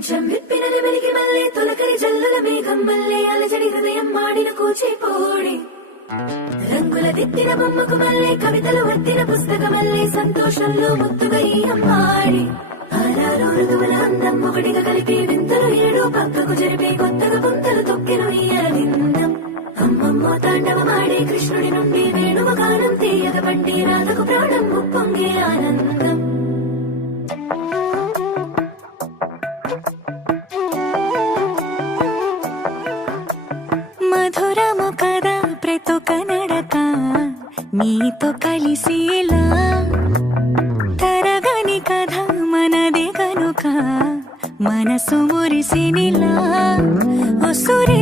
కొంచెం విప్పిన వెలిగి మల్లే తొలకరి జల్లుల మేఘం మల్లే అలజడి హృదయం మాడిన కూచిపోడి రంగుల దిద్దిన బొమ్మకు మల్లే కవితలు వర్తిన పుస్తక మల్లే సంతోషంలో ముత్తుగా ఈ అమ్మాడి ఆరారు ఋతువుల అందం ఒకటిగా కలిపి వింతలు ఏడు పక్కకు జరిపే కొత్తగా పుంతలు తొక్కెను ఈ అరవిందం అమ్మమ్మో తాండవమాడే కృష్ణుడి నుండి వేణువ గానం తీయగ పట్టి రాధకు ప్రాణం ఉప్పొంగే ఆనందం మధురము కదా ప్రతొక నడక నీతో కలిసేలా తరగని కథ మనదే కనుక మనసు మురిసినిలా ఒసురే